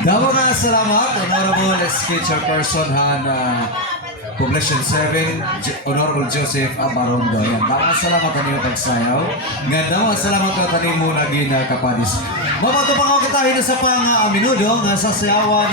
Damo nga salamat, Honorable SK Chairperson Han Poblacion 7, Honorable Joseph Abarondo. Yan, damo salamat ang iyong pagsayaw. Nga damo salamat ka tanin mo naging kapadis. Mapatupang ako katahin na sa pang minudo nga sasayawan